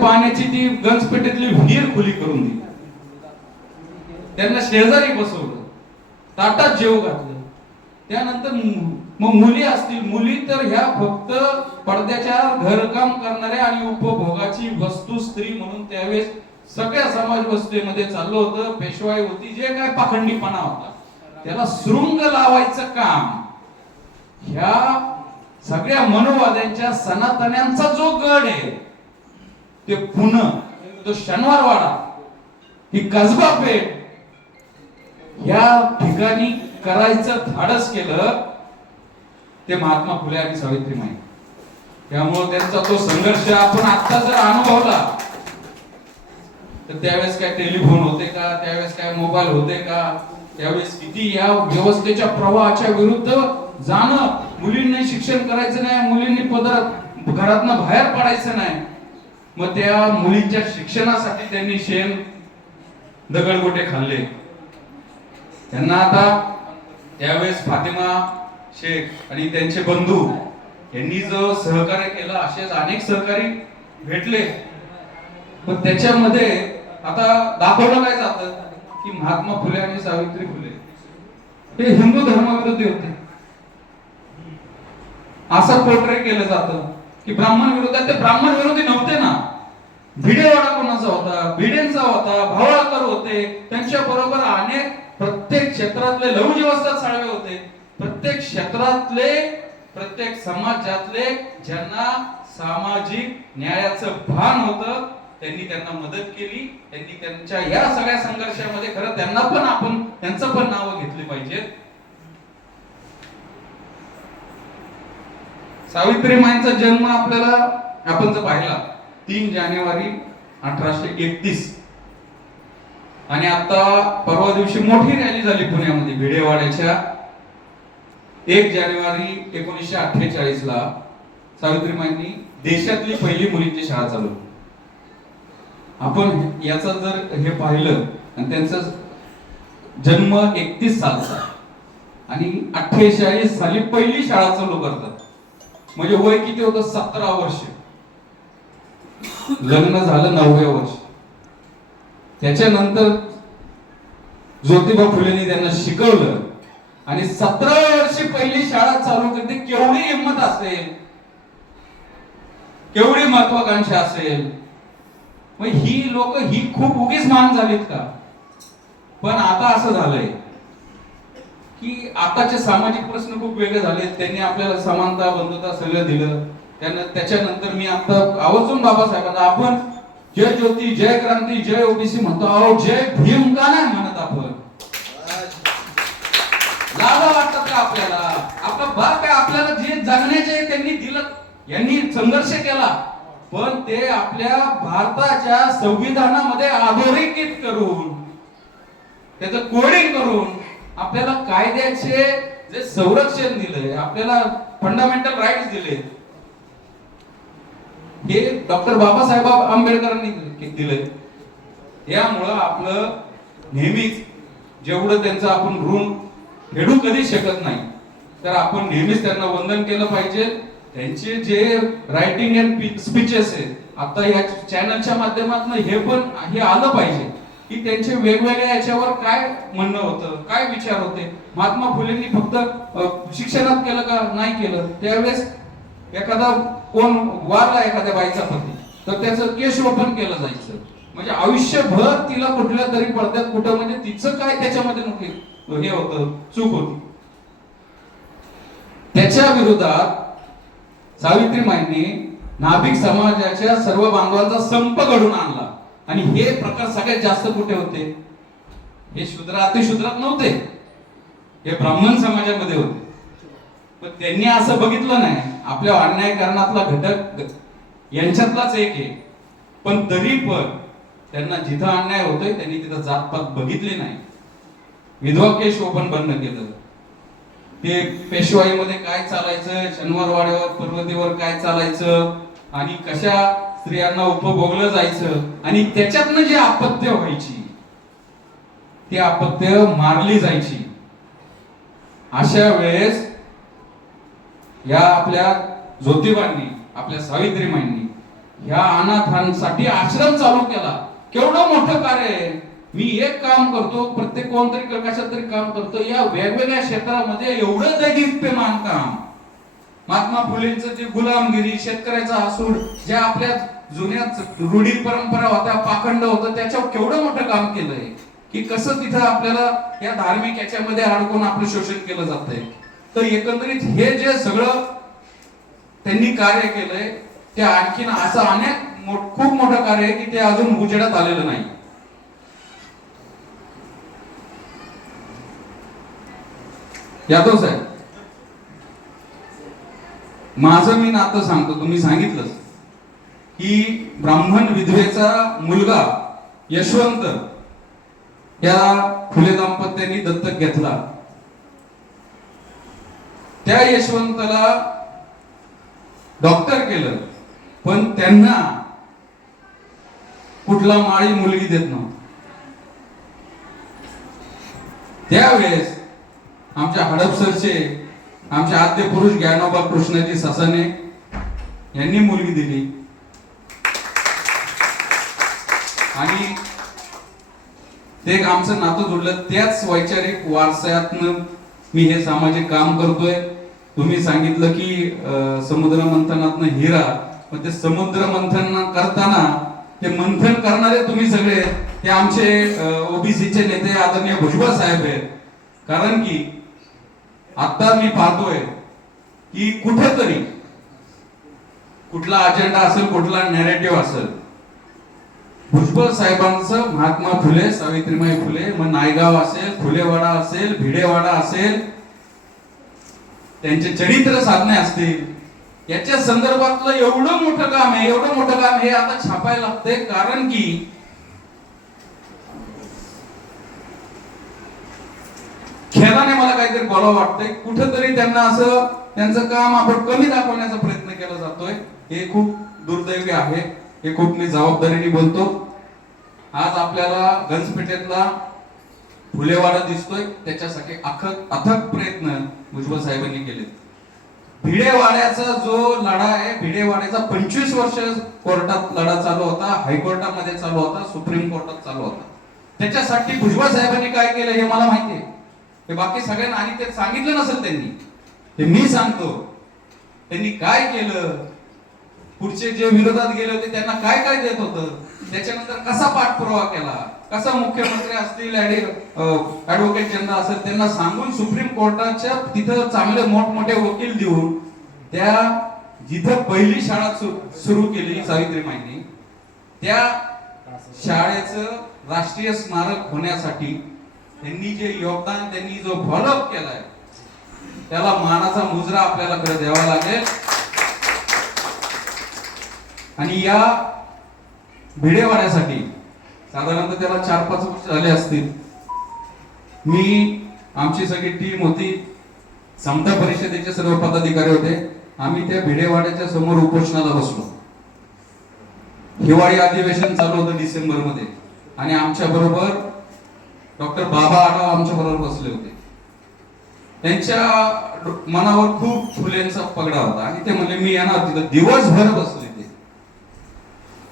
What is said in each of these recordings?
पाण्याची ती गंजपेठेतली विहीर खुली करून दिली, त्यांना शेजारी बसवलं, ताटात जेव घातलं. त्यानंतर मग मुली असतील, मुली तर ह्या फक्त पडद्याच्या घरकाम करणाऱ्या आणि उपभोगाची वस्तू स्त्री म्हणून त्यावेळेस सगळ्या समाज व्यवस्थेमध्ये चाललं होतं. पेशवाई होती, जे काय पाखंडीपणा होता त्याला शृंग लावायचं काम ह्या सगळ्या मनोवाद्यांच्या सनातन्यांचा जो गड आहे ते पुणे, तो शनिवारवाडा, ही कसबा पेठ या ठिकाणी करायचं धाडस केलं ते महात्मा फुले आणि सावित्रीमाई. त्यामुळे त्यांचा तो संघर्ष आपण आता जर अनुभवला तर त्यावेळेस काय टेलिफोन होते का, त्यावेळेस काय मोबाईल होते का, त्यावेळेस किती या व्यवस्थेच्या प्रवाहाच्या विरुद्ध जाणं, मुलींनी शिक्षण करायचं नाही, मुलींनी घरातनं बाहेर पडायचं नाही. मग त्या मुलींच्या शिक्षणासाठी त्यांनी शेण दगडगोटे खाल्ले. त्यांना आता त्यावेळेस फातिमा शेख आणि त्यांचे बंधू यांनी जो सहकार्य केलं, असेच अनेक सहकारी भेटले. पण त्याच्यामध्ये आता दाखवलं काय जातं की महात्मा फुले आणि सावित्री फुले हे हिंदू धर्माविरोधी होते असं पोर्ट्रे केलं जातं की ब्राह्मण विरोधात. ते ब्राह्मण विरोधी नव्हते ना. भिडेवाडा कोणाचा होता, भिडेंचा होता, भावळकर होते, त्यांच्या बरोबर अनेक प्रत्येक क्षेत्रातले लहुजी वस्ताद साळवे होते. प्रत्येक क्षेत्रातले, प्रत्येक समाजातले ज्यांना सामाजिक न्यायाचं भान होतं त्यांनी त्यांना मदत केली. त्यांनी त्यांच्या या सगळ्या संघर्षामध्ये खरं त्यांना पण आपण त्यांचं पण नाव घेतली पाहिजेत. सावित्रीमाईंचा जन्म आपल्याला आपण जर पाहिला 3 जानेवारी 1831 आणि आता परवा दिवशी मोठी रॅली झाली पुण्यामध्ये भिडेवाड्याच्या. 1 जानेवारी 1948 ला सावित्रीमाईंनी देशातली पहिली मुलींची शाळा चालवली. आपण याचा जर हे पाहिलं आणि त्यांचा जन्म 31 सालचा आणि 48 साली पहिली शाळा चालू करतात, म्हणजे वय किती होतं? 17 वर्ष. लग्न झालं 9व्या वर्ष. त्याच्यानंतर ज्योतिबा फुलेंनी त्यांना शिकवलं आणि 17 वर्षी पहिली शाळा चालू करते. केवढी हिंमत असेल, केवढी महत्वाकांक्षा असेल. मग ही लोक ही खूप उगीच महान झालीत का? पण आता असं झालंय की आताचे सामाजिक प्रश्न खूप वेगळे झाले. त्यांनी आपल्याला समानता, बंधुता सगळं दिलं. त्याच्यानंतर मी आता आवर्जून बाबासाहेबांना आपण जय ज्योती, जय क्रांती, जय ओबीसी म्हणतो. अहो जय भीम का नाही म्हणत आपण? लाजा वाटतात का आपल्याला? आपला भाग काय? आपल्याला जे जगण्याचे त्यांनी दिलं, यांनी संघर्ष केला, पण ते आपल्या भारताच्या संविधानामध्ये अधोरेखित करून त्याचं कोडिंग करून आपल्याला कायद्याचे जे संरक्षण दिले, आपल्याला फंडामेंटल राईट्स दिले, हे डॉक्टर बाबासाहेब आंबेडकरांनी दिले. यामुळं आपलं नेहमीच जेवढं त्यांचं आपण ऋण फेडू कधी शकत नाही, तर आपण नेहमीच त्यांना वंदन केलं पाहिजे. त्यांचे जे रायटिंग अँड स्पीचेस आहेत, आता या चॅनलच्या माध्यमातून हे आलं पाहिजे की त्यांचे वेगवेगळ्या याच्यावर काय म्हणणं होतं, काय विचार होते. महात्मा फुलेंनी फक्त शिक्षणात केलं का? नाही केलं. त्यावेळेस एखादा कोण वारला एखाद्या बाईचा पती तर त्याचं केस ओपन केलं जायचं, म्हणजे आयुष्यभर तिला कुठल्या तरी पडद्यात कुठं, म्हणजे तिचं काय त्याच्यामध्ये हे होतं, चूक होती. त्याच्या विरोधात सावित्रीमाईंनी नाभिक समाजाच्या सर्व बांधवांचा संप घडून आणला. आणि हे प्रकार सगळ्यात जास्त कुठे होते? हे अतिशूद्रात नव्हते, हे ब्राह्मण समाजामध्ये होते. पण त्यांनी असं बघितलं नाही, आपल्या अन्यायकारणातला घटक यांच्यातलाच एक आहे. पण तरी पण त्यांना जिथं अन्याय होतोय त्यांनी तिथं जातपात बघितली नाही. विधवा केस ओपन बंद केलं. ते पेशवाईमध्ये काय चालायचं, शनिवारवाड्यावर पर्वतीवर काय चालायचं आणि कशा स्त्रियांना उपभोगलं जायचं, आणि त्याच्यातनं जे अपत्य व्हायची ती अपत्य मारली जायची. अशा वेळेस या आपल्या ज्योतिबांनी, आपल्या सावित्रीमाईंनी ह्या अनाथांसाठी आश्रम चालू केला. केवढं मोठं कार्य आहे. मी एक काम करतो, प्रत्येक कोणतरी कशात तरी काम करतो, या वेगवेगळ्या क्षेत्रामध्ये एवढं दैदिप्यमान काम. महात्मा फुलेंचं ते गुलामगिरी, शेतकऱ्याचा आसूड, ज्या आपल्या जुन्या रूढी परंपरा होत्या, पाखंड होतं, त्याच्यावर केवढं मोठं काम केलंय की कसं तिथं आपल्याला या धार्मिक याच्यामध्ये अडकून आपलं शोषण केलं जातंय. तर एकंदरीत हे जे सगळं त्यांनी कार्य केलंय ते आणखीन असं अनेक खूप मोठं कार्य आहे की ते अजून उजेडात आलेलं नाही. यादव साहेब, माझं मी नातं सांगतो. तुम्ही सांगितलंच की ब्राह्मण विधवेचा मुलगा यशवंत या फुले दाम्पत्यांनी दत्तक घेतला. त्या यशवंताला डॉक्टर केलं, पण त्यांना कुठला माळी मुलगी देत नव्हती. त्यावेळेस आमच्या हडपसरचे आमचे आद्य पुरुष ज्ञानोबा कृष्णाजी ससाने यांनी मुलगी दिली. आणि ते आमचं नातं जुळलं. त्याच वैचारिक वारसातनं मी हे सामाजिक काम करतोय. तुम्ही सांगितलं की समुद्र मंथनातनं हिरा, पण ते समुद्र मंथन करताना ते मंथन करणारे तुम्ही सगळे ते आमचे ओबीसीचे नेते आदरणीय भुजबळ साहेब आहेत. कारण की आता मी पाहतोय की कुठेतरी कुठला अजेंडा असेल, कुठला नॅरेटिव्ह असेल, भुजबळ साहेबांचं महात्मा फुले, सावित्रीबाई फुले, मग नायगाव असेल, फुलेवाडा असेल, भिडेवाडा असेल, त्यांचे चरित्र साधने असतील, याच्या संदर्भातलं एवढं मोठं काम आहे, एवढं मोठं काम हे आता छापायला लागतंय. कारण की खेळाने मला काहीतरी बोलावं वाटतंय. कुठंतरी त्यांना असं त्यांचं काम आपण कमी दाखवण्याचा प्रयत्न केला जातोय. हे खूप दुर्दैवी आहे. हे खूप मी जबाबदारीने बोलतो. आज आपल्याला गंजपेठेतला फुलेवाडा दिसतोय, त्याच्यासाठी अथक प्रयत्न भुजबळ साहेबांनी केले. भिडेवाड्याचा जो लढा आहे, भिडेवाड्याचा 25 वर्ष कोर्टात लढा चालू होता, हायकोर्टामध्ये चालू होता, सुप्रीम कोर्टात चालू होता. त्याच्यासाठी भुजबळ साहेबांनी काय केलं हे मला माहिती आहे. ते बाकी सगळ्यांना आणि ते सांगितलं नसेल त्यांनी, ते मी सांगतो. त्यांनी काय केलं, पुढचे जे विरोधात गेले होते त्यांना काय काय देत होतं, त्याच्यानंतर कसा पाठपुरावा केला, कसा मुख्यमंत्री असतील, ऍडव्होकेट जनरल असेल, त्यांना सांगून सुप्रीम कोर्टाच्या तिथं चांगले मोठमोठे वकील देऊन त्या जिथं पहिली शाळा सुरू केली सावित्रीबाईंनी, त्या शाळेचं राष्ट्रीय स्मारक होण्यासाठी त्यांनी जे योगदान, त्यांनी जो फॉलोअप केलाय, त्याला मानाचा मुजरा आपल्याला द्यावा लागेल. आणि या भिडेवाड्यासाठी साधारणतः त्याला 4-5 वर्ष झाले असतील. आमची सगळी टीम होती, समता परिषदेचे सर्व पदाधिकारी होते. आम्ही त्या भिडेवाड्याच्या समोर उपोषणाला बसलो. हिवाळी अधिवेशन चालू होतं डिसेंबर मध्ये, आणि आमच्या बरोबर डॉक्टर बाबा आढाव आमच्या बरोबर बसले होते. त्यांच्या मनावर खूप फुलेंचा पगडा होता आणि ते म्हणले मी येणार. तिथं दिवसभर बसले ते.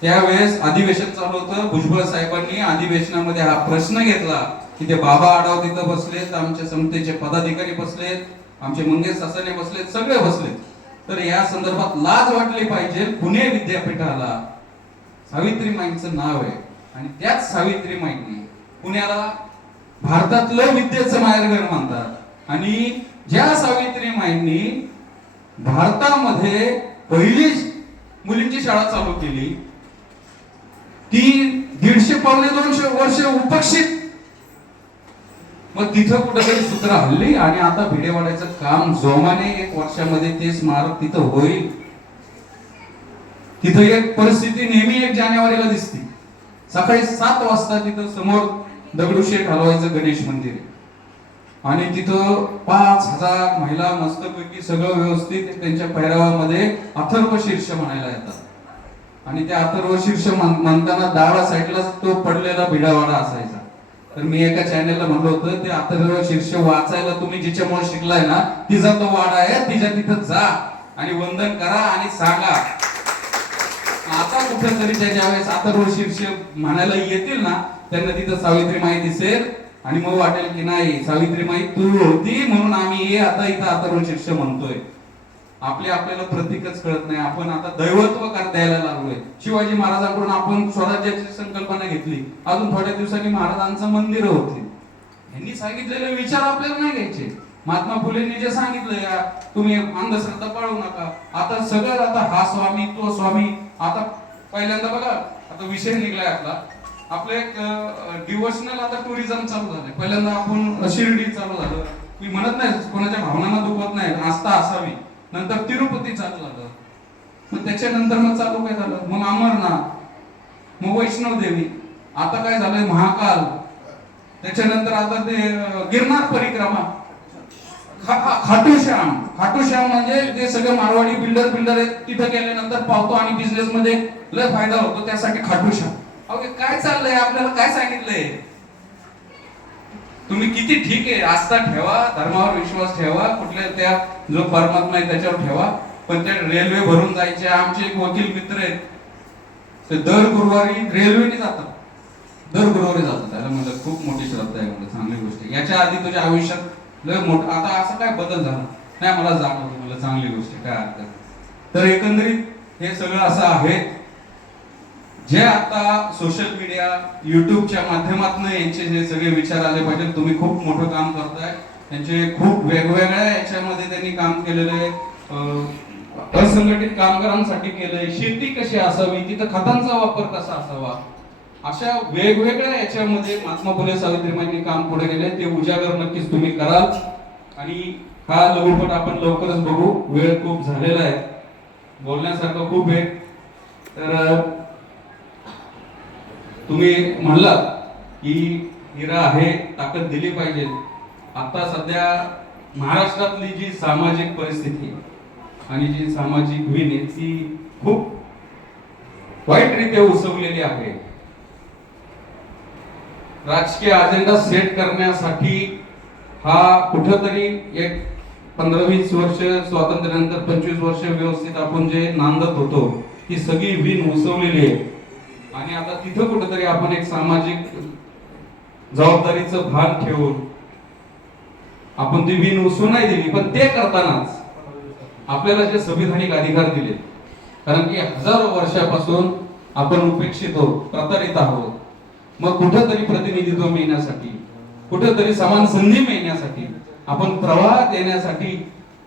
त्यावेळेस अधिवेशन चालू होतं. भुजबळ साहेबांनी अधिवेशनामध्ये हा प्रश्न घेतला की ते बाबा आढाव तिथं बसलेत, आमच्या समतेचे पदाधिकारी बसलेत, आमचे मंगेश ससाने बसलेत, सगळे बसलेत. तर या संदर्भात लाज वाटली पाहिजे. पुणे विद्यापीठाला सावित्रीमाईंचं नाव आहे आणि त्याच सावित्रीमाईंनी पुण्याला भारतातलं विद्येचं माहेरघर मानतात. आणि ज्या सावित्रीमाईंनी भारतामध्ये पहिली मुलींची शाळा चालू केली, ती 150-200 वर्ष उपेक्षित. मग तिथं कुठेतरी सूत्र हल्ली आणि आता भिडेवाड्याचं काम जोमाने 1 वर्षामध्ये ते स्मारक तिथं होईल. तिथं एक परिस्थिती नेहमी 1 जानेवारीला दिसते. सकाळी 7 वाजता तिथं समोर दगडूशेठ हलवाईचं गणेश मंदिर आहे आणि तिथं 5000 महिला मस्तपैकी सगळं व्यवस्थित त्यांच्या पेहरावामध्ये अथर्व शीर्ष म्हणायला येतात. आणि त्या अथर्व शीर्ष म्हणताना डाव्या साईडला तो पडलेला भिडेवाडा असायचा. तर मी एका चॅनेलला म्हणलं होतं, ते अथर्व शीर्ष वाचायला तुम्ही जिच्यामुळे शिकलाय ना, तिचा तो वाडा आहे, तिच्या तिथं जा आणि वंदन करा आणि सांगा आता कुठेतरी त्याच्या वेळेस अथर्व शीर्ष म्हणायला येतील ना, त्यांना तिथं सावित्रीमाई दिसेल आणि मग वाटेल की नाही सावित्रीमाई तू होती म्हणून आम्ही हे आता इथं अथर्व शीर्ष म्हणतोय. आपल्याला प्रतीकच कळत नाही. आपण आता दैवत्व द्यायला लागलोय. शिवाजी महाराजांकडून आपण स्वराज्याची संकल्पना घेतली, अजून थोड्या दिवसांनी महाराजांचं मंदिर होतील. यांनी सांगितलेले विचार आपल्याला नाही घ्यायचे. महात्मा फुलेंनी जे सांगितलंय तुम्ही अंधश्रद्धा पाळू नका, आता सगळं आता हा स्वामी तो स्वामी. आता पहिल्यांदा बघा आता विषय निघलाय आपलं एक डिव्होशनल आता टुरिझम चालू झालंय. पहिल्यांदा आपण शिर्डी चालू झालं, मी म्हणत नाही कोणाच्या भावनांना दुखत नाही, आस्था असावी. नंतर तिरुपती चालू झालं, मग त्याच्यानंतर मग चालू काय झालं, मग अमरनाथ, मग वैष्णव देवी, आता काय झालंय महाकाल, त्याच्यानंतर आता ते गिरनार परिक्रमा, खाटूश्याम म्हणजे ते सगळे मारवाडी बिल्डर आहेत, तिथं गेल्यानंतर पावतो आणि बिझनेस मध्ये लय फायदा होतो, त्यासाठी खाटूश्याम. ओके, काय चाललंय आपल्याला काय सांगितलंय? तुम्ही किती ठीक आहे आस्था ठेवा, धर्मावर विश्वास ठेवा, कुठल्या त्या जो परमात्मा आहे त्याच्यावर ठेवा, पण त्या रेल्वे भरून जायचे. आमचे एक वकील मित्र आहेत, ते दर गुरुवारी रेल्वेने जातात, दर गुरुवारी जातात. त्याला म्हणलं खूप मोठी श्रद्धा आहे, म्हणलं चांगली गोष्ट आहे. याच्या आधी तुझ्या आयुष्यात लय मोठं आता असं काय बदल झाला नाही? मला जाणवलं, मला चांगली गोष्ट आहे, काय अर्थ. तर एकंदरीत हे सगळं असं आहे जे आता सोशल मीडिया युट्यूबच्या माध्यमातून यांचे जे सगळे विचार आले पाहिजे. तुम्ही खूप मोठं काम करताय, त्यांचे खूप वेगवेगळ्या याच्यामध्ये त्यांनी काम केलेलं आहे. असंघटित कामगारांसाठी केलंय, शेती कशी असावी, तिथं खतांचा वापर कसा असावा, अशा वेगवेगळ्या याच्यामध्ये महात्मा फुले सावित्रीमाईंनी काम पुढे गेले. ते उजागर नक्कीच तुम्ही कराल आणि हा लघुपट आपण लवकरच बघू. वेळ खूप झालेला आहे, बोलण्यासारखं खूप आहे. तर तुम्ही म्हणलात की हिरा आहे, ताकद दिली पाहिजे. आता सध्या महाराष्ट्रातली जी सामाजिक परिस्थिती आणि जी सामाजिक विण आहे ती खूप वाईटरित्या उसवलेली आहे. राजकीय अजेंडा सेट करण्यासाठी हा कुठेतरी एक 15-20 वर्ष स्वातंत्र्यानंतर 25 वर्ष व्यवस्थित आपण जे नांदत होतो ती सगळी विण उसवलेली आहे. आणि आता तिथं कुठेतरी आपण एक सामाजिक जबाबदारीचं भान ठेवून आपण ती विण उसवू नाही दिली. पण ते करतानाच आपल्याला जे संविधानिक अधिकार दिले, कारण की हजारो वर्षापासून आपण उपेक्षित आहोत, प्रतारित आहोत. मग कुठेतरी प्रतिनिधित्व मिळण्यासाठी, कुठेतरी समान संधी मिळण्यासाठी, आपण प्रवाह देण्यासाठी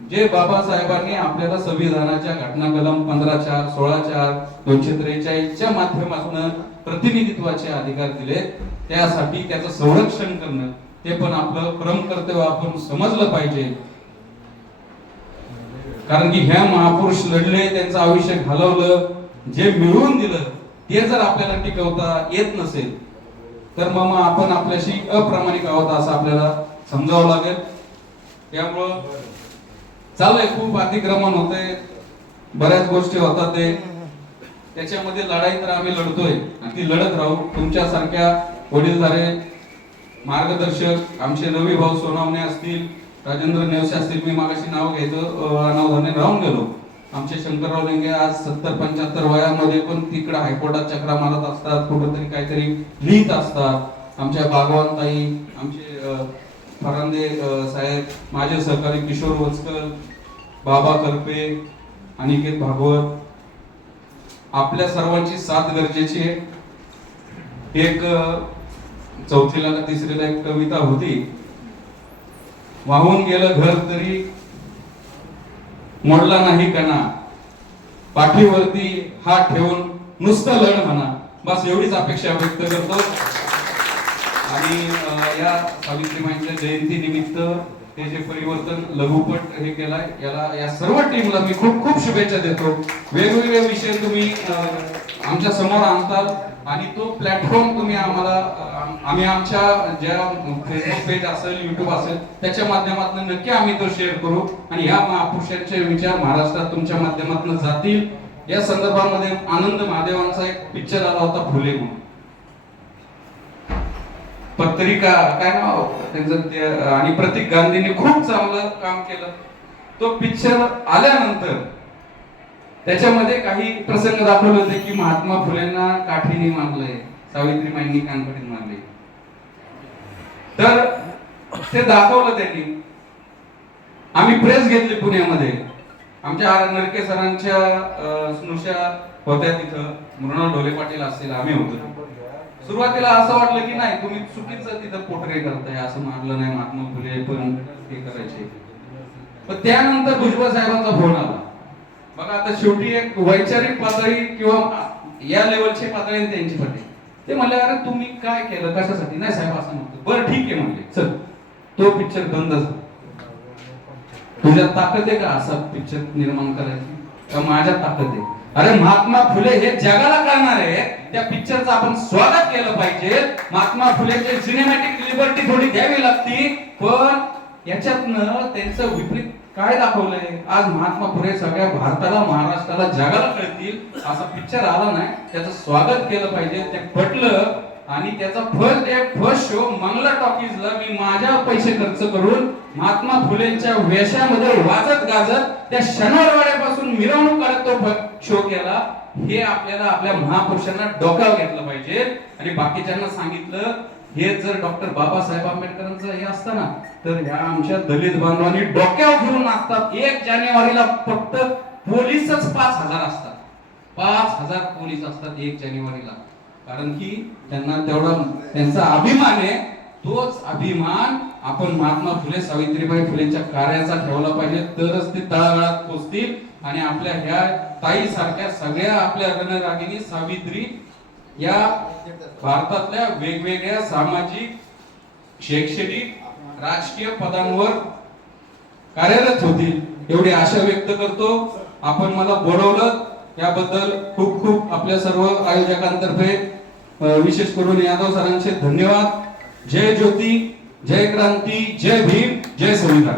जे बाबासाहेबांनी आपल्याला संविधानाच्या घटना कलम 15(4), 16(4), 243 च्या माध्यमातून प्रतिनिधित्वाचे अधिकार दिले, त्यासाठी त्याचं संरक्षण करणं ते पण आपलं परम कर्तव्य आपण समजलं पाहिजे. कारण की ह्या महापुरुष लढले, त्यांचं आयुष्य घालवलं, जे मिळवून दिलं ते जर आपल्याला टिकवता येत नसेल तर मग आपण आपल्याशी अप्रामाणिक आहोत असं आपल्याला समजावं लागेल. त्यामुळं चाललंय, खूप अतिक्रमण होतंय, बऱ्याच गोष्टी होतात, त्याच्यामध्ये लढाई तर आम्ही लढतोय आणि ती लढत राहू. तुमच्यासारख्या वडीलधारे मार्गदर्शक आमचे रवी भाऊ सोनावणे असतील, राजेंद्र नेवसे असतील, मी मागाशी नाव घ्यायचं अनावधाने राहून गेलो, आमचे शंकरराव लेंगे आज 70-75 वयामध्ये पण तिकडे हायकोर्टात चक्रा मारत असतात, कुठेतरी काहीतरी लिहित असतात. आमच्या बागवानताई, आमचे फरांदे साहेब, माझे सहकारी किशोर वचकर, बाबा करपे, अनिकेत भागवत, आपल्या सर्वांची साथ गरजेची आहे. एक चौथीला का तिसरीला एक कविता होती, वाहून गेलं घर तरी मोडला नाही कणा, पाठीवरती हात ठेवून नुसतं लढ म्हणा. बस एवढीच अपेक्षा व्यक्त करतो. आणि या सावित्रीमाईंच्या जयंती निमित्त हे जे परिवर्तन लघुपट हे केलाय, याला या सर्व टीमला मी खूप खूप शुभेच्छा देतो. वेगवेगळे विषय तुम्ही आमच्या समोर आणताल आणि तो प्लॅटफॉर्म तुम्ही आम्ही आमच्या ज्या फेसबुक पेज असेल, युट्यूब असेल, त्याच्या माध्यमातून नक्की आम्ही तो शेअर करू आणि या महापुरुषांचे विचार महाराष्ट्रात तुमच्या माध्यमातून जातील. या संदर्भामध्ये आनंद महादेवांचा एक पिक्चर आला होता, फुले म्हणून, पत्रिका काय नाव त्यांचं ते, आणि प्रतीक गांधींनी खूप चांगलं काम केलं. तो पिक्चर आल्यानंतर त्याच्यामध्ये काही प्रसंग दाखवले होते की महात्मा फुलेंना काठीने मारलंय, सावित्रीबाईंनी कानपडीत मारले. तर ते दाखवलं त्यांनी. आम्ही प्रेस घेतली पुण्यामध्ये. आमच्या नरके सरांच्या स्नुषा होत्या तिथं, मृणाल ढोले पाटील असतील, आम्ही होतो. सुरुवातीला असं वाटलं की नाही तुम्ही चुकीचं तिथं पोटरे करताय, असं मारलं नाही, महात्मा फुले पण हे करायचे. पण त्यानंतर भुजबळ साहेबांचा फोन आला. बघा आता शेवटी एक वैचारिक पातळी किंवा या लेवलची पातळी त्यांची पातळी. ते म्हणले अरे तुम्ही काय केलं, कशासाठी? नाही साहेब असं नव्हतं. बरं ठीक आहे म्हणले, चल तो पिक्चर बंद झाला. तुझ्यात ताकद आहे का असा पिक्चर निर्माण करायची? का माझ्यात ताकद आहे? अरे महात्मा फुले हे जगाला कळणार आहे, त्या पिक्चरचं आपण स्वागत केलं पाहिजे. महात्मा फुलेचे सिनेमॅटिक लिबर्टी थोडी द्यावी लागती, पण याच्यातनं त्यांचं विपरीत काय दाखवलंय? आज महात्मा फुले सगळ्या भारताला, महाराष्ट्राला, जगाला कळतील असा पिक्चर आला नाही, त्याचं स्वागत केलं पाहिजे. ते पटलं आणि त्याचा फर्स्ट शो मंगला टॉकीजला मी माझ्या पैसे खर्च करून महात्मा फुलेंच्या वेशामध्ये वाजत गाजत त्या शनिवारवाड्यापासून मिरवणूक करत तो शो केला. हे आपल्याला आपल्या महापुरुषांना डोक्यावर घेतलं पाहिजे. आणि बाकीच्यांना सांगितलं हे जर डॉक्टर बाबासाहेब आंबेडकरांचं हे असतं ना, तर ह्या आमच्या दलित बांधवांनी डोक्यावर घेऊन असतात. 1 जानेवारीला फक्त पोलीसच 5,000 असतात. 5,000 पोलीस असतात 1 जानेवारीला. कारण की त्यांना तेवढा त्यांचा अभिमान आहे. तोच अभिमान आपण महात्मा फुले, सावित्रीबाई फुलेंच्या कार्याचा ठेवला पाहिजे, तरच ते तळागाळात पोहोचतील. आणि आपल्या ह्या ताई सारख्या सगळ्या आपल्या रणरागिणी सावित्री या भारतातल्या वेगवेगळ्या सामाजिक, शैक्षणिक, राजकीय पदांवर कार्यरत होतील एवढी आशा व्यक्त करतो. आपण मला बोलवलं याबद्दल खूप खूप आपल्या सर्व आयोजकांतर्फे विशेष करून यादव सरांचे धन्यवाद. जय ज्योती, जय क्रांती, जय भीम, जय संविधान.